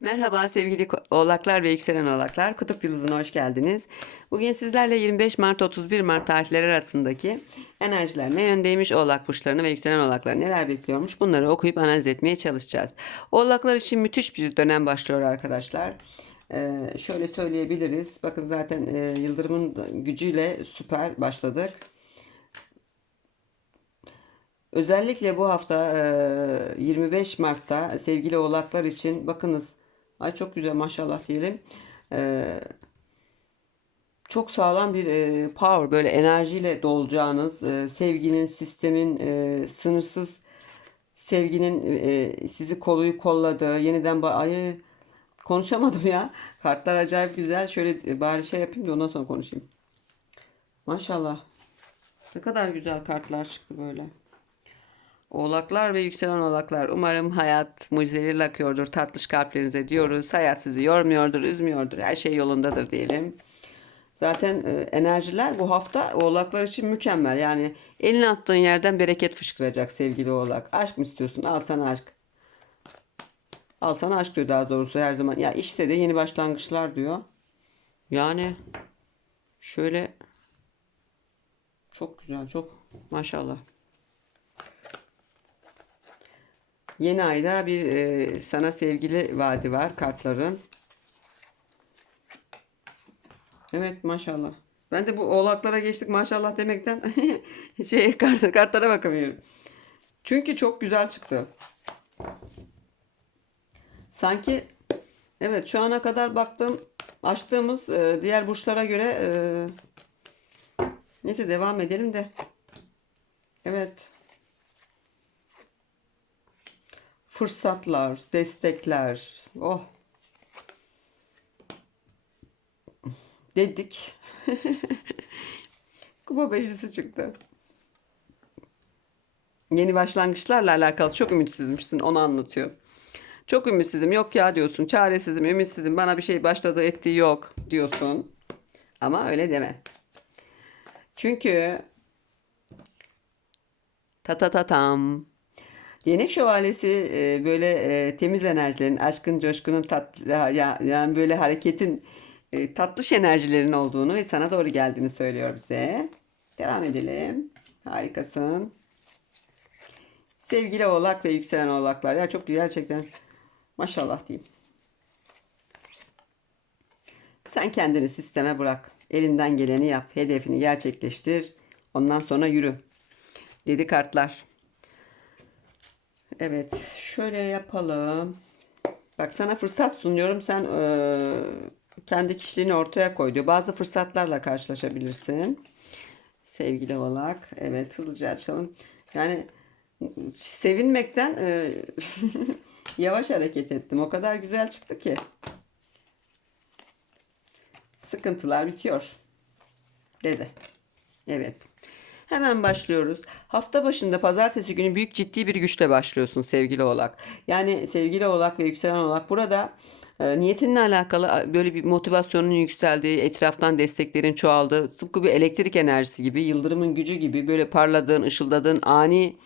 Merhaba sevgili oğlaklar ve yükselen oğlaklar. Kutup Yıldızı'na hoş geldiniz. Bugün sizlerle 25 Mart 31 Mart tarihleri arasındaki enerjiler ne yöndeymiş oğlak burçlarını ve yükselen oğlaklar neler bekliyormuş bunları okuyup analiz etmeye çalışacağız. Oğlaklar için müthiş bir dönem başlıyor arkadaşlar. Ee, şöyle söyleyebiliriz. Bakın zaten e, Yıldırım'ın gücüyle süper başladık. Özellikle bu hafta e, 25 Mart'ta sevgili oğlaklar için bakınız ay çok güzel maşallah diyelim. E, çok sağlam bir e, power böyle enerjiyle dolacağınız e, sevginin sistemin e, sınırsız sevginin e, sizi koluyup kolladığı yeniden ay konuşamadım ya. Kartlar acayip güzel. Şöyle bari şey yapayım da ondan sonra konuşayım. Maşallah. Ne kadar güzel kartlar çıktı böyle. Oğlaklar ve yükselen oğlaklar. Umarım hayat mucizeleri akıyordur tatlış kalplerinize diyoruz. Hayat sizi yormuyordur, üzmüyordur. Her şey yolundadır diyelim. Zaten e, enerjiler bu hafta oğlaklar için mükemmel. Yani elini attığın yerden bereket fışkıracak sevgili oğlak. Aşk mı istiyorsun? Al sana aşk. Al sana aşk diyor daha doğrusu her zaman. Ya işse de yeni başlangıçlar diyor. Yani şöyle çok güzel, çok maşallah. Yeni ayda bir e, sana sevgili vaadi var kartların. Evet maşallah. Ben de bu oğlaklara geçtik maşallah demekten şey kart, kartlara bakamıyorum. Çünkü çok güzel çıktı. Sanki evet şu ana kadar baktığım açtığımız e, diğer burçlara göre e, neyse devam edelim de. Evet. Fırsatlar, destekler. Oh. Dedik. Kupa beşlisi çıktı. Yeni başlangıçlarla alakalı çok ümitsizmişsin onu anlatıyor. Çok ümitsizim yok ya diyorsun. Çaresizim, ümitsizim. Bana bir şey başladı ettiği yok diyorsun. Ama öyle deme. Çünkü ta ta ta tam. Değnek şövalyesi e, böyle e, temiz enerjilerin, aşkın, coşkunun tat, ya- yani böyle hareketin e, tatlış enerjilerin olduğunu ve sana doğru geldiğini söylüyor bize. Devam edelim. Harikasın. Sevgili oğlak ve yükselen oğlaklar. Ya çok gerçekten maşallah diyeyim. Sen kendini sisteme bırak. Elinden geleni yap. Hedefini gerçekleştir. Ondan sonra yürü. Dedi kartlar. Evet, şöyle yapalım. Bak sana fırsat sunuyorum. Sen eee, kendi kişiliğini ortaya koy diyor. Bazı fırsatlarla karşılaşabilirsin. Sevgili oğlak. Evet, hızlıca açalım. Yani sevinmekten eee, yavaş hareket ettim. O kadar güzel çıktı ki. Sıkıntılar bitiyor. Dedi. Evet. Hemen başlıyoruz. Hafta başında pazartesi günü büyük ciddi bir güçle başlıyorsun sevgili oğlak. Yani sevgili oğlak ve yükselen oğlak burada e, niyetinle alakalı böyle bir motivasyonun yükseldiği, etraftan desteklerin çoğaldığı, tıpkı bir elektrik enerjisi gibi, yıldırımın gücü gibi böyle parladığın, ışıldadığın ani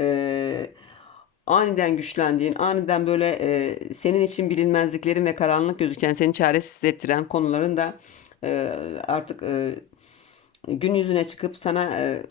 e, aniden güçlendiğin, aniden böyle e, senin için bilinmezliklerin ve karanlık gözüken seni çaresiz ettiren konuların da e, artık e, gün yüzüne çıkıp sana e,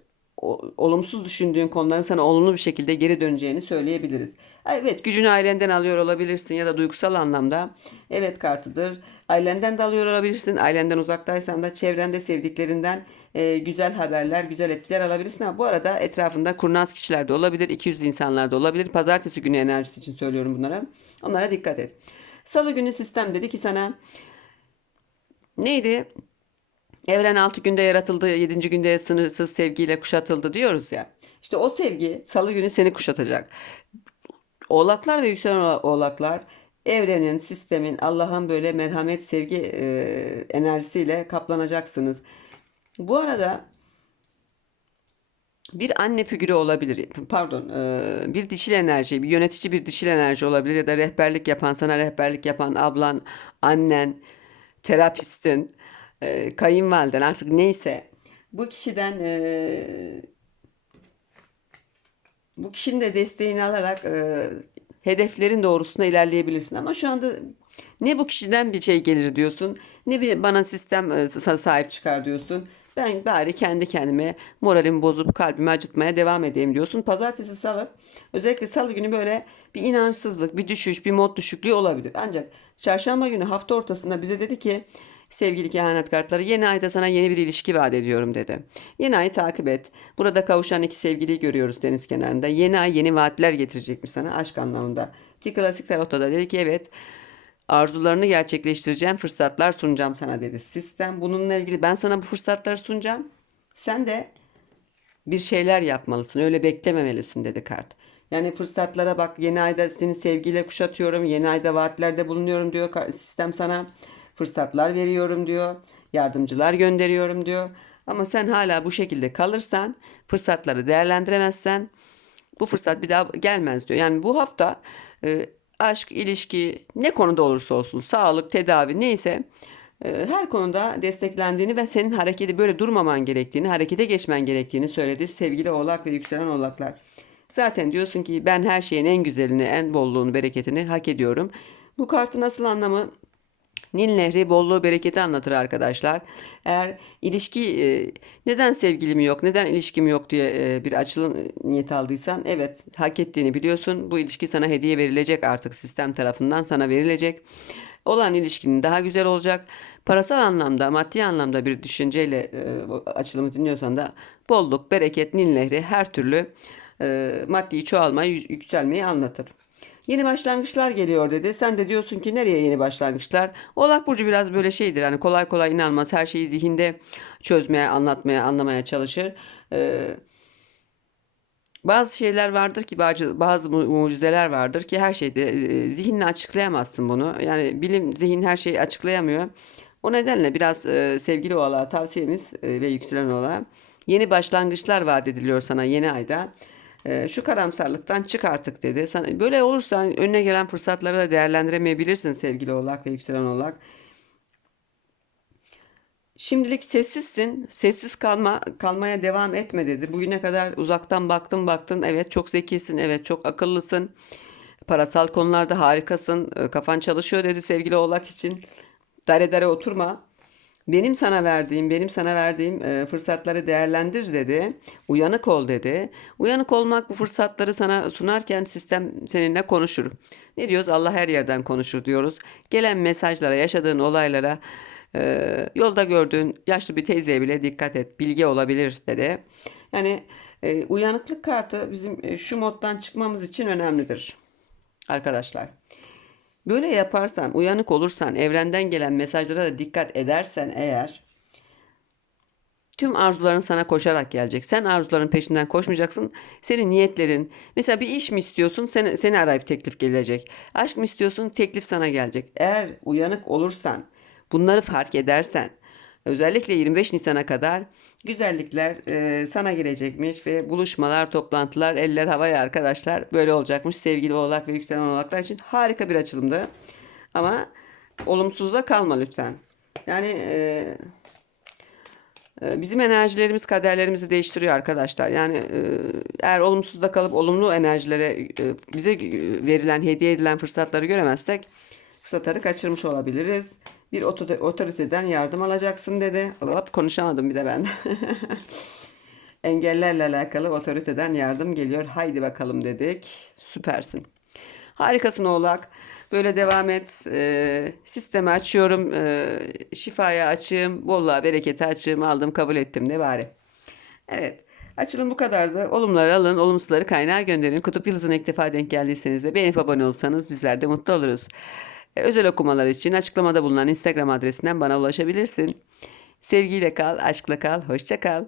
olumsuz düşündüğün konuların sana olumlu bir şekilde geri döneceğini söyleyebiliriz. Evet, gücünü ailenden alıyor olabilirsin ya da duygusal anlamda evet kartıdır. Ailenden de alıyor olabilirsin. Ailenden uzaktaysan da çevrende sevdiklerinden e, güzel haberler, güzel etkiler alabilirsin. Ha, bu arada etrafında kurnaz kişiler de olabilir, ikiyüzlü insanlar da olabilir. Pazartesi günü enerjisi için söylüyorum bunlara. Onlara dikkat et. Salı günü sistem dedi ki sana neydi? Evren 6 günde yaratıldı, 7. günde sınırsız sevgiyle kuşatıldı diyoruz ya. İşte o sevgi salı günü seni kuşatacak. Oğlaklar ve yükselen oğlaklar evrenin, sistemin, Allah'ın böyle merhamet, sevgi e, enerjisiyle kaplanacaksınız. Bu arada bir anne figürü olabilir. Pardon, e, bir dişil enerji, bir yönetici bir dişil enerji olabilir ya da rehberlik yapan, sana rehberlik yapan ablan, annen, terapistin, e, kayınvaliden artık neyse. Bu kişiden e, bu kişinin de desteğini alarak e, hedeflerin doğrusunda ilerleyebilirsin. Ama şu anda ne bu kişiden bir şey gelir diyorsun, ne bir bana sistem e, sahip çıkar diyorsun. Ben bari kendi kendime moralimi bozup kalbimi acıtmaya devam edeyim diyorsun. Pazartesi, salı özellikle salı günü böyle bir inançsızlık, bir düşüş, bir mod düşüklüğü olabilir. Ancak çarşamba günü hafta ortasında bize dedi ki sevgili kehanet kartları yeni ayda sana yeni bir ilişki vaat ediyorum dedi. Yeni ayı takip et. Burada kavuşan iki sevgiliyi görüyoruz deniz kenarında. Yeni ay yeni vaatler getirecekmiş sana aşk anlamında. Ki klasik tarotta da dedi ki evet arzularını gerçekleştireceğim fırsatlar sunacağım sana dedi. Sistem bununla ilgili ben sana bu fırsatları sunacağım. Sen de bir şeyler yapmalısın. Öyle beklememelisin dedi kart. Yani fırsatlara bak yeni ayda seni sevgiyle kuşatıyorum. Yeni ayda vaatlerde bulunuyorum diyor sistem sana. Fırsatlar veriyorum diyor. Yardımcılar gönderiyorum diyor. Ama sen hala bu şekilde kalırsan, fırsatları değerlendiremezsen bu fırsat bir daha gelmez diyor. Yani bu hafta e, aşk, ilişki ne konuda olursa olsun, sağlık, tedavi neyse e, her konuda desteklendiğini ve senin hareketi böyle durmaman gerektiğini, harekete geçmen gerektiğini söyledi sevgili oğlak ve yükselen oğlaklar. Zaten diyorsun ki ben her şeyin en güzelini, en bolluğunu, bereketini hak ediyorum. Bu kartın asıl anlamı Nil Nehri bolluğu bereketi anlatır arkadaşlar. Eğer ilişki e, neden sevgilim yok, neden ilişkim yok diye e, bir açılım niyet aldıysan evet hak ettiğini biliyorsun. Bu ilişki sana hediye verilecek artık sistem tarafından sana verilecek. Olan ilişkinin daha güzel olacak. Parasal anlamda, maddi anlamda bir düşünceyle e, açılımı dinliyorsan da bolluk, bereket, Nil Nehri her türlü maddi çoğalmayı, yü- yükselmeyi anlatır. Yeni başlangıçlar geliyor dedi. Sen de diyorsun ki nereye yeni başlangıçlar? Oğlak Burcu biraz böyle şeydir. Hani kolay kolay inanmaz. Her şeyi zihinde çözmeye, anlatmaya, anlamaya çalışır. Ee, bazı şeyler vardır ki bazı, bazı mu- mucizeler vardır ki her şeyde e, zihinle açıklayamazsın bunu. Yani bilim, zihin her şeyi açıklayamıyor. O nedenle biraz e, sevgili oğlağa tavsiyemiz e, ve yükselen oğlağa yeni başlangıçlar vaat ediliyor sana yeni ayda. E, şu karamsarlıktan çık artık dedi. Sana, böyle olursa önüne gelen fırsatları da değerlendiremeyebilirsin sevgili oğlak ve yükselen oğlak. Şimdilik sessizsin. Sessiz kalma, kalmaya devam etme dedi. Bugüne kadar uzaktan baktın baktın. Evet çok zekisin. Evet çok akıllısın. Parasal konularda harikasın. e, Kafan çalışıyor dedi sevgili oğlak için. Dare dare oturma. Benim sana verdiğim, benim sana verdiğim e, fırsatları değerlendir dedi. Uyanık ol dedi. Uyanık olmak bu fırsatları sana sunarken sistem seninle konuşur. Ne diyoruz? Allah her yerden konuşur diyoruz. Gelen mesajlara, yaşadığın olaylara, e, yolda gördüğün yaşlı bir teyzeye bile dikkat et. Bilgi olabilir dedi. Yani e, uyanıklık kartı bizim e, şu moddan çıkmamız için önemlidir arkadaşlar. Böyle yaparsan, uyanık olursan, evrenden gelen mesajlara da dikkat edersen eğer tüm arzuların sana koşarak gelecek. Sen arzuların peşinden koşmayacaksın. Senin niyetlerin, mesela bir iş mi istiyorsun, seni, seni arayıp teklif gelecek. Aşk mı istiyorsun, teklif sana gelecek. Eğer uyanık olursan, bunları fark edersen, özellikle 25 Nisan'a kadar güzellikler e, sana gelecekmiş ve buluşmalar, toplantılar, eller havaya arkadaşlar böyle olacakmış. Sevgili oğlak ve yükselen oğlaklar için harika bir açılımdı. Ama olumsuzda kalma lütfen. Yani e, e, Bizim enerjilerimiz kaderlerimizi değiştiriyor arkadaşlar. Yani e, eğer olumsuzda kalıp olumlu enerjilere e, bize verilen, hediye edilen fırsatları göremezsek fırsatları kaçırmış olabiliriz. Bir oto- otoriteden yardım alacaksın dedi. Hop, konuşamadım bir de ben. Engellerle alakalı otoriteden yardım geliyor. Haydi bakalım dedik. Süpersin. Harikasın oğlak. Böyle devam et. Ee, sistemi açıyorum. Ee, şifaya açığım. Bolluğa berekete açığım. Aldım kabul ettim ne bari. Evet. Açılım bu kadardı. Olumları alın, olumsuzları kaynağa gönderin. Kutup Yıldızı'na ilk defa denk geldiyseniz de beğenip abone olsanız bizler de mutlu oluruz. Ee, özel okumalar için açıklamada bulunan Instagram adresinden bana ulaşabilirsin. Sevgiyle kal, aşkla kal, hoşça kal.